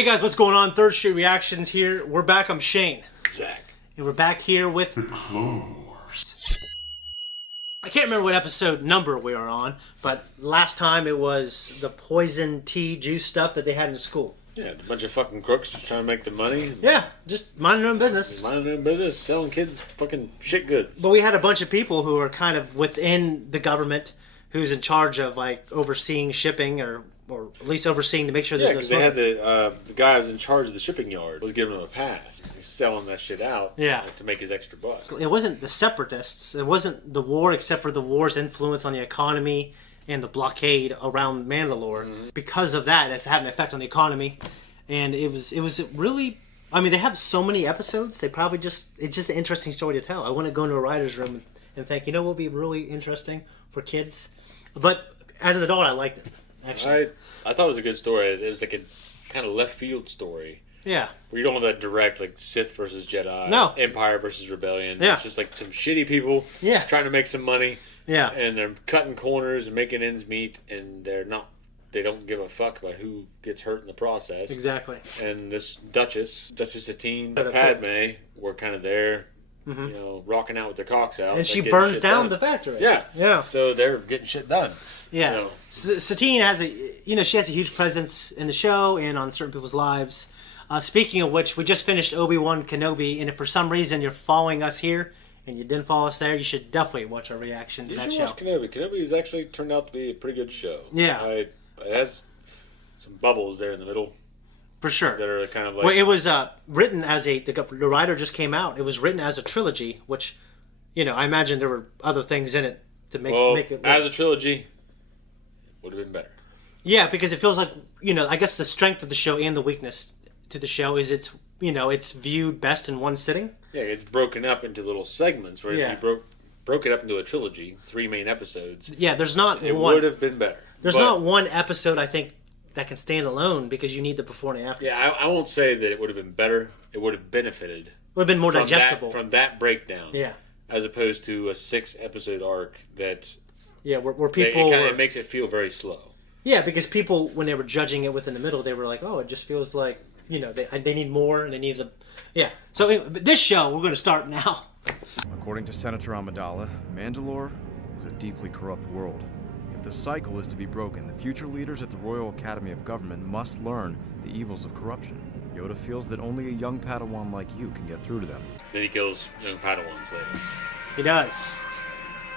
Hey guys, what's going on? Third Street Reactions here. We're back. I'm Shane. Zakk. And we're back here with the Clone Wars. I can't remember what episode number we are on, but last time it was the poison tea juice stuff that they had in school. Yeah, a bunch of fucking crooks just trying to make the money. Yeah, just minding their own business. Minding their own business, selling kids fucking shit goods. But we had a bunch of people who are kind of within the government who's in charge of like overseeing shipping or at least overseeing to make sure that because they had the guy who was in charge of the shipping yard was giving him a pass. He's selling that shit out to make his extra buck. It wasn't the separatists. It wasn't the war except for the war's influence on the economy and the blockade around Mandalore. Mm-hmm. Because of that, it's having an effect on the economy. And it was really... I mean, they have so many episodes. They probably it's just an interesting story to tell. I want to go into a writer's room and think, you know what would be really interesting for kids? But as an adult, I liked it. Actually, I thought it was a good story. It was like a kind of left field story. Yeah. Where you don't have that direct, like, Sith versus Jedi. No. Empire versus Rebellion. Yeah. It's just like some shitty people trying to make some money. Yeah. And they're cutting corners and making ends meet, and they don't give a fuck about who gets hurt in the process. Exactly. And this Duchess Satine, Padme were kind of there, rocking out with their cocks out. And she burns down the factory. Yeah. Yeah. So they're getting shit done. Yeah. Satine has she has a huge presence in the show and on certain people's lives. Speaking of which, we just finished Obi-Wan Kenobi, and if for some reason you're following us here and you didn't follow us there, you should definitely watch our reaction to that show. You should watch Kenobi. Kenobi has actually turned out to be a pretty good show. Yeah. It has some bubbles there in the middle. For sure. That are kind of like... Well, it was written as the writer just came out. It was written as a trilogy, which, I imagine there were other things in it to make it... as a trilogy, would have been better. Yeah, because it feels like, I guess the strength of the show and the weakness to the show is it's viewed best in one sitting. Yeah, it's broken up into little segments, where if you broke it up into a trilogy, 3 main episodes. Yeah, there's not it one... would have been better. There's not one episode, I think, that can stand alone because you need the before and after. Yeah, I won't say that it would have been better. It would have benefited. Would have been more digestible. From that breakdown. Yeah. As opposed to a 6-episode arc that... Yeah, where people... It makes it feel very slow. Yeah, because people, when they were judging it within the middle, they were like, oh, it just feels like, they need more and they need the... Yeah. So anyway, this show, we're going to start now. According to Senator Amidala, Mandalore is a deeply corrupt world. If the cycle is to be broken, the future leaders at the Royal Academy of Government must learn the evils of corruption. Yoda feels that only a young Padawan like you can get through to them. Then he kills young Padawans later. He does.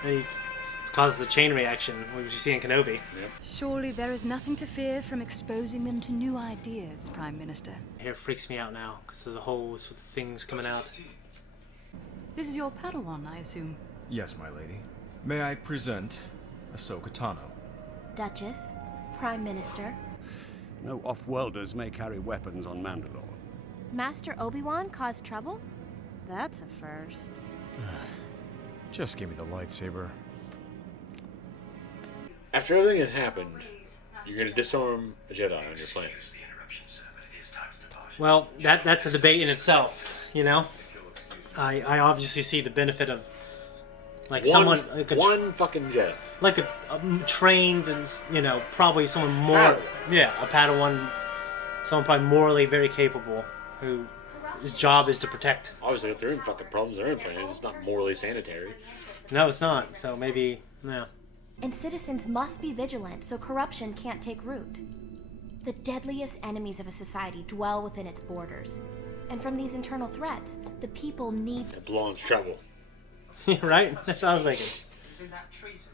And he causes the chain reaction, which you see in Kenobi. Yep. Surely there is nothing to fear from exposing them to new ideas, Prime Minister. Hair freaks me out now, because there's a whole sort of things coming out. This is your Padawan, I assume? Yes, my lady. May I present Ahsoka Tano? Duchess, Prime Minister. No off-worlders may carry weapons on Mandalore. Master Obi-Wan caused trouble? That's a first. Just give me the lightsaber. After everything that happened, you're going to disarm a Jedi on your planet. Well, that's a debate in itself, I obviously see the benefit of someone one fucking Jedi, like a trained and probably someone more a Padawan, someone probably morally very capable who his job is to protect. Obviously, if they're in fucking problems, they're in planet. It's not morally sanitary. No, it's not. So maybe no. And citizens must be vigilant so corruption can't take root. The deadliest enemies of a society dwell within its borders. And from these internal threats, the people need to... It belongs trouble. Right? That's what I was thinking. Isn't that treason?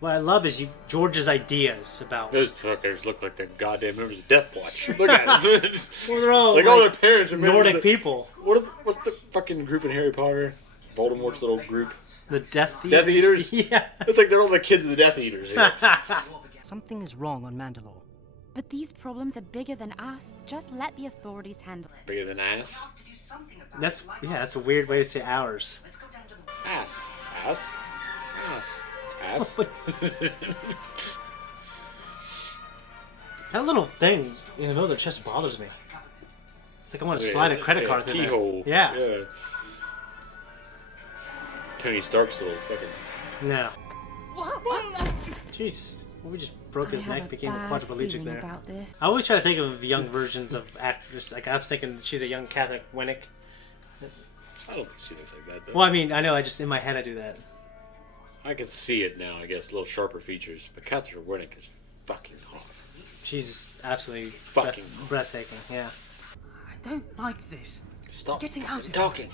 What I love is George's ideas about... Those fuckers look like the goddamn members of Death Watch. Look at them. Well, they're all like all their parents are Nordic people. What's the fucking group in Harry Potter? Voldemort's little group. The Death Eaters? Death Eaters? Yeah. It's like they're all the kids of the Death Eaters. Something is wrong on Mandalore. But these problems are bigger than us. Just let the authorities handle it. Bigger than ass? That's a weird way to say ours. Ass. Ass. Ass. Ass. That little thing in the middle of the chest bothers me. It's like I want to slide a credit card through keyhole. there. Yeah. Tony Stark's little fucking... No. Jesus. We just broke his neck, became a quadriplegic there. About this. I always try to think of young versions of actors. Like I was thinking, she's a young Catherine Winnick. I don't think she looks like that, though. Well, I mean, I know. I just in my head I do that. I can see it now, I guess. A little sharper features. But Catherine Winnick is fucking hot. She's absolutely Fucking breathtaking. Yeah. I don't like this. Stop Getting out of talking.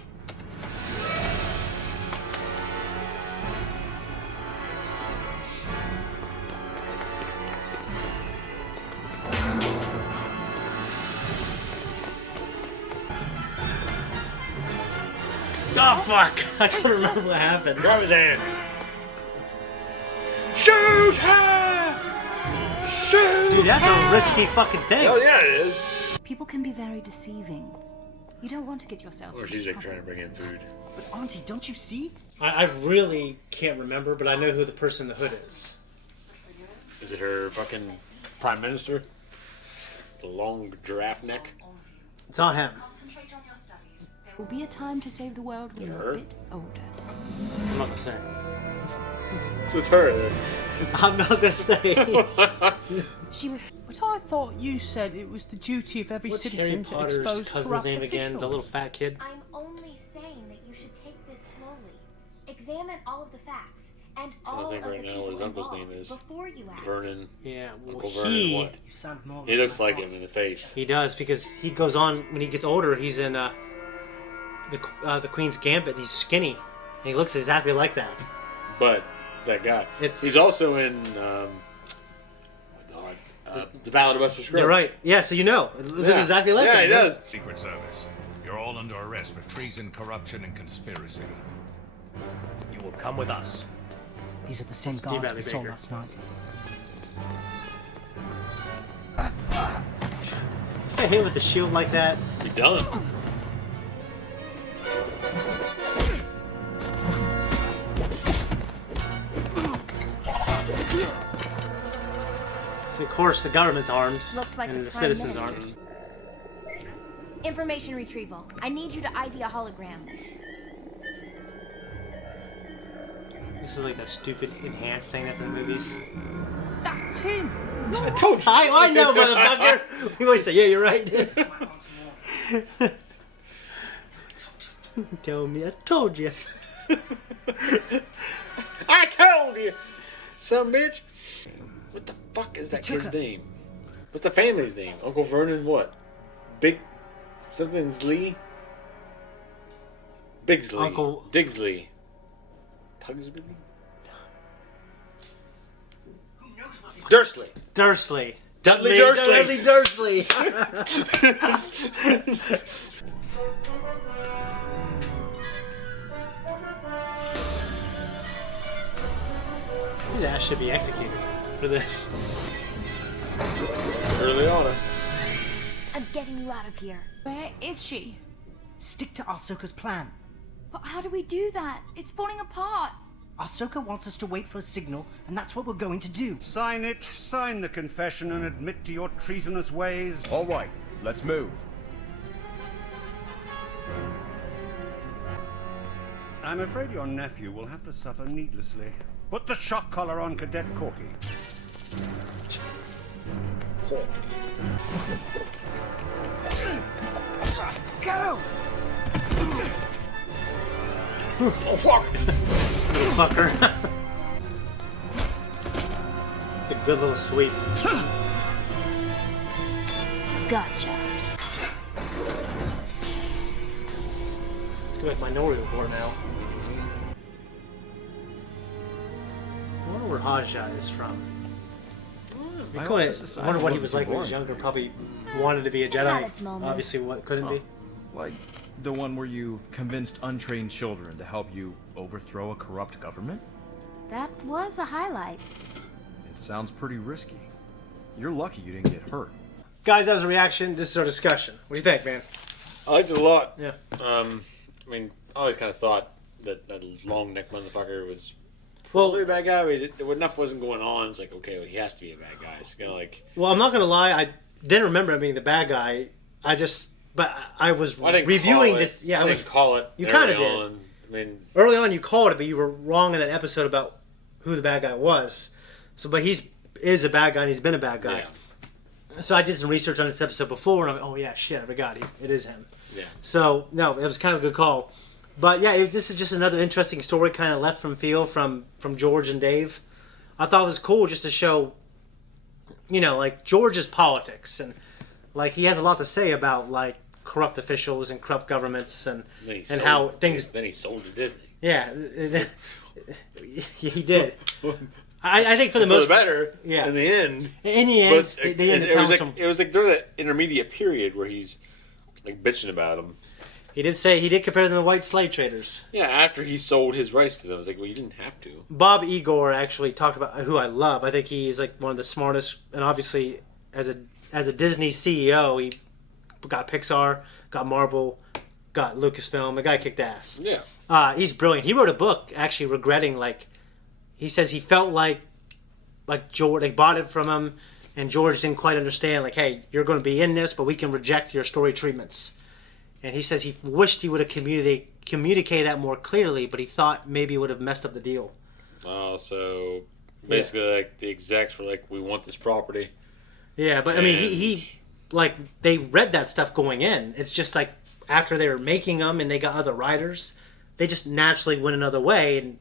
Oh fuck! I couldn't remember what happened. Grab his hands. Shoot her! Shoot! Dude, that's a risky fucking thing. Oh yeah, it is. People can be very deceiving. You don't want to get yourself Or into she's like trouble. trying to bring in food. But Auntie, don't you see? I really can't remember, but I know who the person in the hood is. Is it her fucking prime minister? The long giraffe neck? It's not him. Concentrate on your studies. There will be a time to save the world when you're Her? a bit older. I'm not gonna say. It's her. I'm not gonna say. She But I thought you said it was the duty of every What's citizen Harry to Potter's expose cousin's corrupt name officials. again? The little fat kid. I'm only saying that you should take this slowly. Examine all of the facts and all think of right the now people what his uncle's involved name is. before you act. Vernon. Yeah, well, Uncle Vernon what? You sound more He looks my like father. him in the face. He does because he goes on when he gets older. He's in the Queen's Gambit. He's skinny, and he looks exactly like that. But that guy. It's- He's also in oh my God. The Ballad of Buster Scruggs. You're right. Yeah, so you know, it looks Yeah. exactly like yeah, that. he does. Secret Service. You're all under arrest for treason, corruption, and conspiracy. You will come with us. These are the same Steve guards Bradley we saw Baker. last night. Get hit with a shield like that. He done. So of course, the government's armed, Looks like and the Prime citizens Minister's. aren't. Information retrieval. I need you to ID a hologram. This is like that stupid enhanced thing that's in the movies. That's him! I told you. I know, motherfucker. You always say, yeah, you're right. Tell me, I told you. I told you! Some bitch. What the fuck is that took kid's her. name? What's the family's name? Uncle Vernon what? Big... Something's Lee? Bigsley. Uncle- Digsley. Pugsby? Dursley. Dursley. Dudley Dursley. Dudley Dursley. His ass should be executed for this. Early on. I'm getting you out of here. Where is she? Stick to Ahsoka's plan. But how do we do that? It's falling apart. Ahsoka wants us to wait for a signal, and that's what we're going to do. Sign it, sign the confession, and admit to your treasonous ways. All right, let's move. I'm afraid your nephew will have to suffer needlessly. Put the shock collar on Cadet Corky. Go! Oh, fuck! Little fucker. It's a good little sweep. Gotcha. It's like Minority Report now. I wonder where Aja is from. I I hope this is- wonder what he wasn't was too like when he was boring. younger. Probably wanted to be a Jedi. had its moments. Obviously, what couldn't be. Like the one where you convinced untrained children to help you overthrow a corrupt government? That was a highlight. It sounds pretty risky. You're lucky you didn't get hurt. Guys, that was a reaction. This is our discussion. What do you think, man? I liked it a lot. Yeah. I mean, I always kind of thought that long neck motherfucker was Well, probably a bad guy. But enough wasn't going on. It's like, okay, well, he has to be a bad guy. It's kind of like... well, I'm not gonna lie. I didn't remember him being the bad guy. But I was I didn't reviewing call it. this. Yeah, I didn't call it. You early kinda did. on. I mean, early on you called it, but you were wrong in that episode about who the bad guy was. So, but he's is a bad guy and he's been a bad guy. Yeah. So I did some research on this episode before, and I'm like, oh yeah, shit, I forgot. It is him. Yeah. So, no, it was kind of a good call. But yeah, this is just another interesting story, kind of left from field from George and Dave. I thought it was cool just to show, like George's politics, and like he has a lot to say about like corrupt officials and corrupt governments and how things. Then he sold to Disney. Yeah, he did. I think for the most better. Yeah. In the end. In the end, but it was like during that intermediate period where he's like bitching about them. He did compare them to white slave traders. Yeah, after he sold his rights to them, I was like, well, you didn't have to. Bob Igor actually talked about who I love. I think he's like one of the smartest, and obviously as a Disney CEO, he got Pixar, got Marvel, got Lucasfilm. The guy kicked ass. Yeah, he's brilliant. He wrote a book actually regretting he says he felt like George, they bought it from him, and George didn't quite understand. Like, hey, you're going to be in this, but we can reject your story treatments. And he says he wished he would have communicated that more clearly, but he thought maybe it would have messed up the deal. Oh, so basically, like the execs were like, "We want this property." Yeah, but I mean, he like they read that stuff going in. It's just like after they were making them and they got other writers, they just naturally went another way. And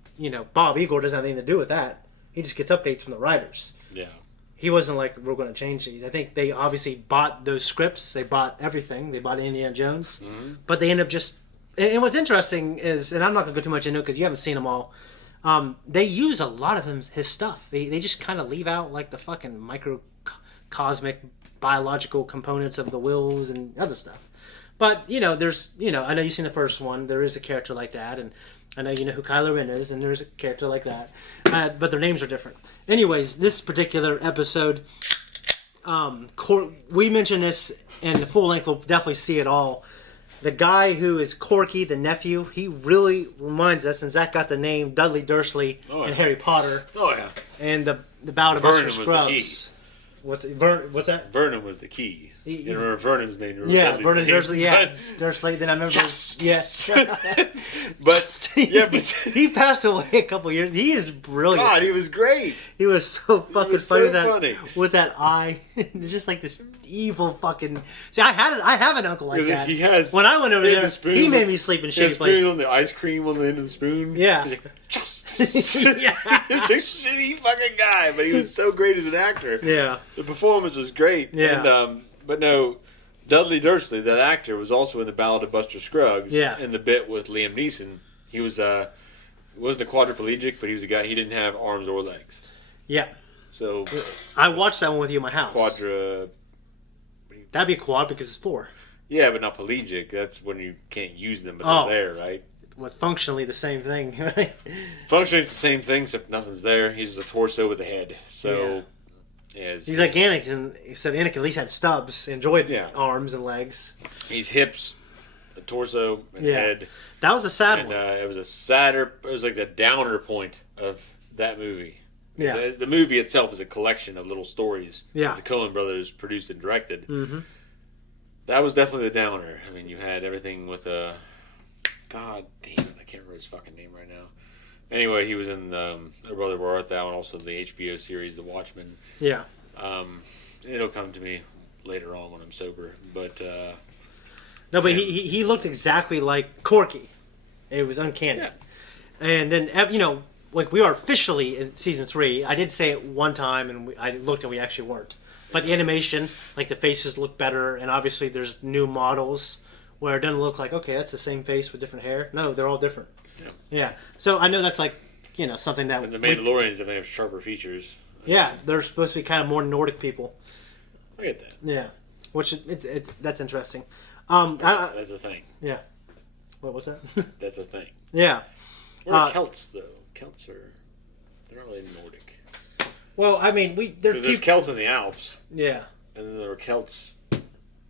Bob Igor doesn't have anything to do with that. He just gets updates from the writers. Yeah. He wasn't like, we're going to change these. I think they obviously bought those scripts. They bought everything. They bought Indiana Jones. Mm-hmm. But they end up just... And what's interesting is, and I'm not going to go too much into it because you haven't seen them all, they use a lot of his stuff. They just kind of leave out like the fucking microcosmic biological components of the wills and other stuff. But, there's... I know you've seen the first one. There is a character like that. And I know you know who Kylo Ren is, and there's a character like that. But their names are different. Anyways, this particular episode, we mentioned this in the full length. We'll definitely see it all. The guy who is Corky, the nephew, he really reminds us, and Zakk got the name Dudley Dursley in Harry Potter. Oh, yeah. And the Ballad of Buster Scruggs. What's that? Vernon was the key. You remember Vernon's name? Vernon Dursley. Yeah, Dursley. Then I remember. Yes. but he passed away a couple years. He is brilliant. God, he was great. He was so fucking funny, with that eye. It's just like this evil fucking. See, I have an uncle like that. He has. When I went over there, he made me sleep in shady places. Spoon on the ice cream on the end of the spoon. Yeah. He's like, He's a shitty fucking guy, but he was so great as an actor. Yeah. The performance was great. Yeah. And, but no, Dudley Dursley, that actor, was also in the Ballad of Buster Scruggs. Yeah. In the bit with Liam Neeson. He was wasn't a quadriplegic, but he was a guy, he didn't have arms or legs. Yeah. So I watched that one with you in my house. That'd be a quad because it's 4. Yeah, but not pelegic. That's when you can't use them, but they're there, right? Well, functionally the same thing, right? Functionally it's the same thing, except nothing's there. He's the torso with the head. So, he's like Anakin, except Anakin at least had stubs, enjoyed arms and legs. He's hips, a torso, and head. That was a sad one. It was like the downer point of that movie. Yeah. The movie itself is a collection of little stories that the Coen brothers produced and directed. Mm-hmm. That was definitely the downer. I mean, you had everything with God damn it, I can't remember his fucking name right now. Anyway, he was in A Brother Where Art Thou, and also the HBO series The Watchmen. Yeah. It'll come to me later on when I'm sober. But no, but he looked exactly like Corky. It was uncanny. Yeah. And then like we are officially in season 3. I did say it one time, and I looked and we actually weren't. But the animation, like the faces look better, and obviously there's new models where it doesn't look like, okay, that's the same face with different hair. No, they're all different. Yeah. So I know that's like, something that... And the Mandalorians definitely have sharper features. Yeah, they're supposed to be kind of more Nordic people. I get that. Yeah. Which, that's interesting. That's a thing. Yeah. What's that? That's a thing. Yeah. Or Celts, though. Celts they're not really Nordic. Well, I mean, there's Celts in the Alps. Yeah. And then there were Celts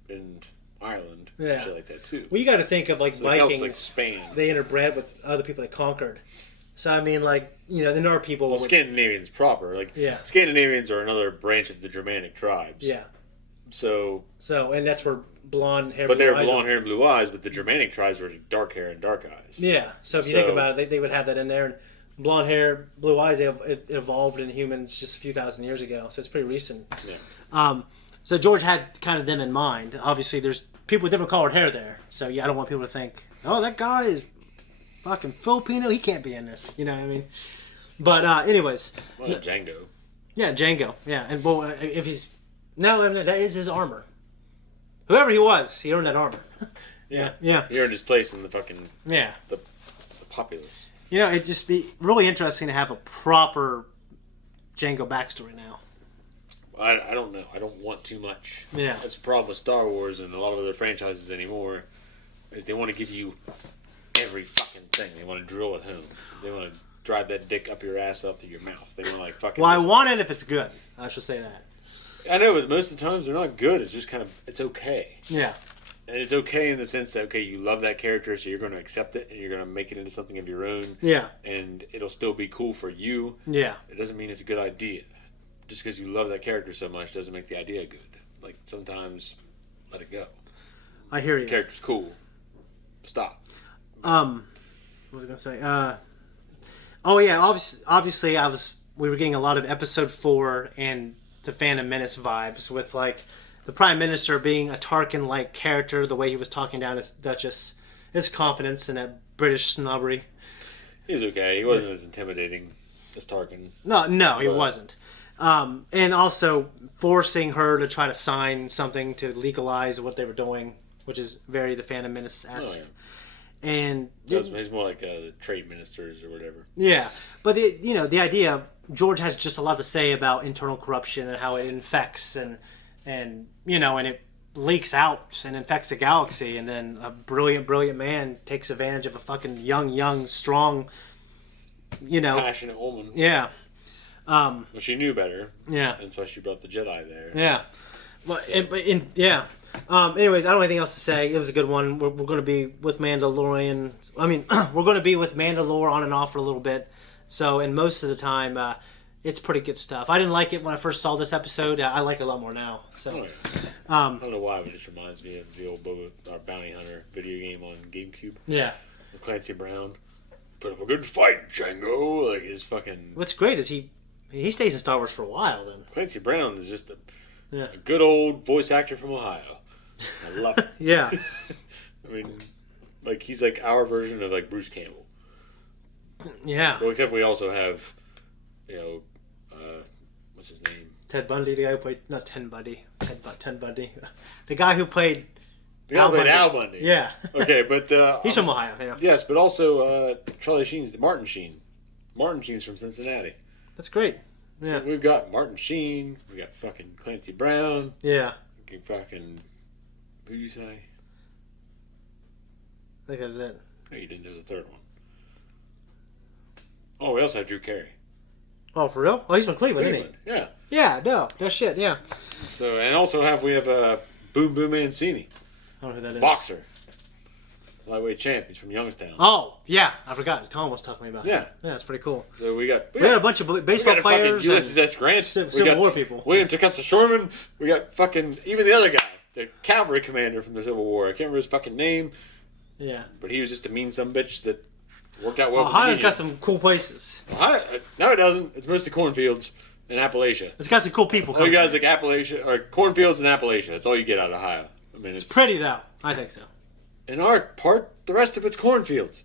in Ireland. Yeah. Shit like that, too. Well, you got to think of, Vikings. Celts, like Spain. They interbred with other people they conquered. So, I mean, then there are people... Well, Scandinavians proper. Scandinavians are another branch of the Germanic tribes. Yeah. So, and that's where blonde hair... But they were blonde hair and blue eyes, but the Germanic tribes were dark hair and dark eyes. Yeah. So, if you think about it, they would have that in there. And blonde hair, blue eyes, it evolved in humans just a few thousand years ago, so it's pretty recent. Yeah. So George had kind of them in mind. Obviously, there's people with different colored hair there, so yeah, I don't want people to think, oh, that guy is fucking Filipino, he can't be in this, you know what I mean? But anyways. Well, Django. Yeah, Django, yeah. And well, if he's... No, I mean, that is his armor. Whoever he was, he earned that armor. Yeah. Yeah. He earned his place in the fucking... Yeah. The populace. You know, it'd just be really interesting to have a proper Django backstory now. I don't know. I don't want too much. Yeah. That's the problem with Star Wars and a lot of other franchises anymore, is they want to give you every fucking thing. They want to drill it home. They want to drive that dick up your ass up to your mouth. They want to like fucking... Well, I want it if it's good. I should say that. I know, but most of the times they're not good. It's just kind of... It's okay. Yeah. And it's okay in the sense that, okay, you love that character, so you're going to accept it, and you're going to make it into something of your own. Yeah. And it'll still be cool for you. Yeah. It doesn't mean it's a good idea. Just because you love that character so much doesn't make the idea good. Like, sometimes, let it go. I hear you. The character's cool. Stop. What was I going to say? Oh, yeah, obviously we were getting a lot of Episode 4 and the Phantom Menace vibes with, like, the Prime Minister being a Tarkin-like character, the way he was talking down his Duchess, his confidence and that British snobbery. He was okay. He wasn't as intimidating as Tarkin. No, he wasn't. And also forcing her to try to sign something to legalize what they were doing, which is very the Phantom Menace-esque. Oh, yeah. And He's more like the trade ministers or whatever. Yeah, but the idea, George has just a lot to say about internal corruption and how it infects and it leaks out and infects the galaxy, and then a brilliant man takes advantage of a fucking young, strong, passionate woman. Yeah. Well, she knew better. Yeah. And so she brought the Jedi there. Yeah. Anyways, I don't have anything else to say. It was a good one. We're going to be with Mandalorian. I mean, we're going to be with Mandalore on and off for a little bit. So, and most of the time, it's pretty good stuff. I didn't like it when I first saw this episode. I like it a lot more now. So, I don't know why, but it just reminds me of the old our Bounty Hunter video game on GameCube. Yeah. With Clancy Brown. Put up a good fight, Django. Like, his fucking... What's great is he stays in Star Wars for a while, then. Clancy Brown is just a good old voice actor from Ohio. I love it. Yeah. I mean, like, he's like our version of, like, Bruce Campbell. Yeah. Well, except we also have, what's his name? Ted Bundy, the guy who played... Not Ted Bundy. Ted Bundy. The guy who played... Al Bundy. Yeah. Okay, but... he's from Ohio, yeah. Yes, but also Charlie Sheen's... Martin Sheen. Martin Sheen's from Cincinnati. That's great. Yeah. So we've got Martin Sheen. We got fucking Clancy Brown. Yeah. We fucking... Who do you say? I think that was it. No, you didn't. There was a third one. Oh, we also have Drew Carey. Oh, for real? Oh, he's from Cleveland, isn't he? Yeah. Yeah, no shit, yeah. So, and also we have Boom Boom Mancini. I don't know who that is. Boxer. Lightweight champ. He's from Youngstown. Oh, yeah. I forgot. Tom was talking about Yeah. him. Yeah, that's pretty cool. So we got a bunch of baseball players. Ulysses S. Grant. Civil War people. William Tecumseh Shorman. We got fucking... Even the other guy. The cavalry commander from the Civil War. I can't remember his fucking name. Yeah. But he was just a mean sumbitch that worked out well. Ohio's got some cool places. Ohio, no, it doesn't. It's mostly cornfields and Appalachia. It's got some cool people. All you guys like Appalachia or cornfields and Appalachia. That's all you get out of Ohio. I mean, it's pretty though. I think so. In our part, the rest of it's cornfields.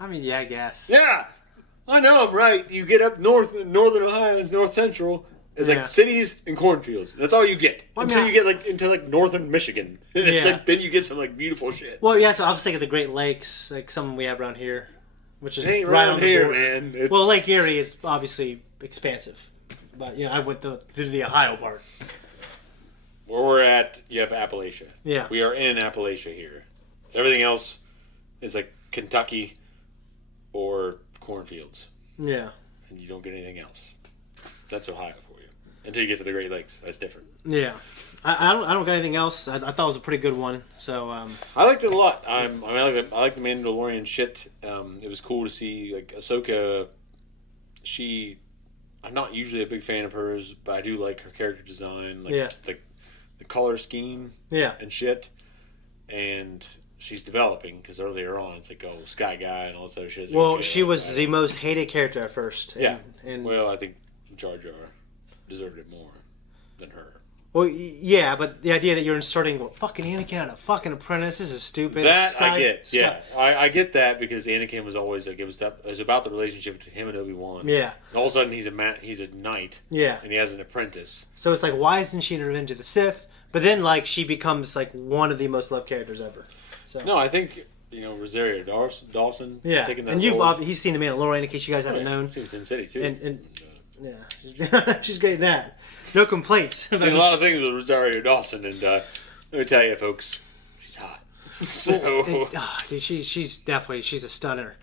I mean, yeah, I guess. Yeah, I know I'm right. You get up north, northern Ohio is north central. It's like cities and cornfields. That's all you get until you get like into like northern Michigan. It's like then you get some like beautiful shit. Well, yeah. So I was thinking of the Great Lakes, like some we have around here, which is it ain't right around on the here, border. man. Well, Lake Erie is obviously expansive, but I went through the Ohio part. Where we're at, you have Appalachia. Yeah, we are in Appalachia here. Everything else is like Kentucky or cornfields. Yeah, and you don't get anything else. That's Ohio for you. Until you get to the Great Lakes, that's different. Yeah, I don't got anything else. I thought it was a pretty good one. So I liked it a lot. I like the Mandalorian shit. It was cool to see like Ahsoka. I'm not usually a big fan of hers, but I do like her character design. Like the color scheme. Yeah, and shit. And she's developing, because earlier on it's like, oh, Sky Guy and all this other shit. Well, she was the most hated character at first. And well, I think Jar Jar deserved it more than her. Well, yeah, but the idea that you're inserting fucking Anakin on a fucking apprentice, this is stupid. That I get. Yeah, I get that, because Anakin was always like, it was about the relationship between him and Obi-Wan. Yeah. And all of a sudden he's a knight. Yeah. And he has an apprentice. So it's like, why isn't she in Revenge of the Sith? But then, like, she becomes like one of the most loved characters ever. So no, I think Rosario Dawson. Yeah, taking that and role. he's seen The Mandalorian, in case you guys haven't known. Seen Sin City too. And yeah, she's great in that. No complaints. I've seen a lot of things with Rosario Dawson, and let me tell you, folks, she's hot. So, dude, she's a stunner.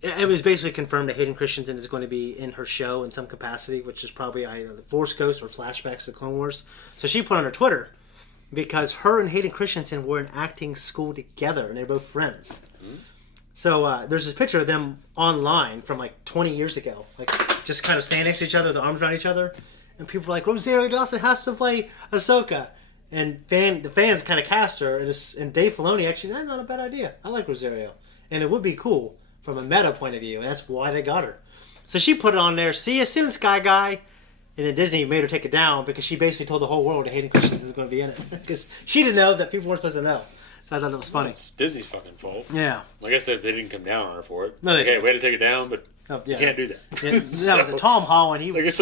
It was basically confirmed that Hayden Christensen is going to be in her show in some capacity, which is probably either the Force Ghost or flashbacks to Clone Wars. So she put on her Twitter, because her and Hayden Christensen were in acting school together, and they're both friends. Mm-hmm. So there's this picture of them online from like 20 years ago, like just kind of standing next to each other, with their arms around each other, and people were like, Rosario Dawson has to play Ahsoka, and the fans kind of cast her, and Dave Filoni actually, that's not a bad idea. I like Rosario, and it would be cool from a meta point of view, and that's why they got her. So she put it on there, see you soon, Sky Guy. And then Disney made her take it down, because she basically told the whole world that Hayden Christensen is going to be in it. Because she didn't know that people weren't supposed to know. So I thought that was funny. It's Disney's fucking fault. Yeah. I guess they didn't come down on her for it. No, they didn't. We had to take it down, but you can't do that. Yeah, that was a Tom Holland. He leaks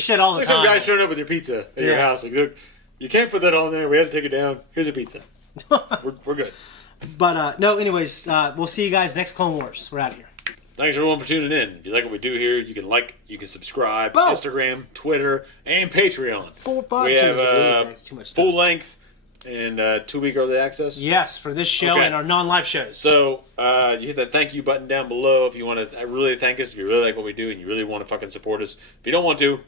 shit all the time. Some guy showing up with your pizza at your house. Like, look, you can't put that on there. We had to take it down. Here's your pizza. We're good. But, no, anyways, we'll see you guys next Clone Wars. We're out of here. Thanks everyone for tuning in. If you like what we do here, you can you can subscribe, Both. Instagram, Twitter, and Patreon. 4, 5, we have too much full length and 2-week early access. Yes, for this show and our non-live shows. So you hit that thank you button down below if you want to really thank us, if you really like what we do and you really want to fucking support us. If you don't want to,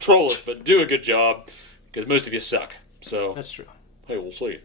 troll us, but do a good job, because most of you suck. So that's true. Hey, we'll see you.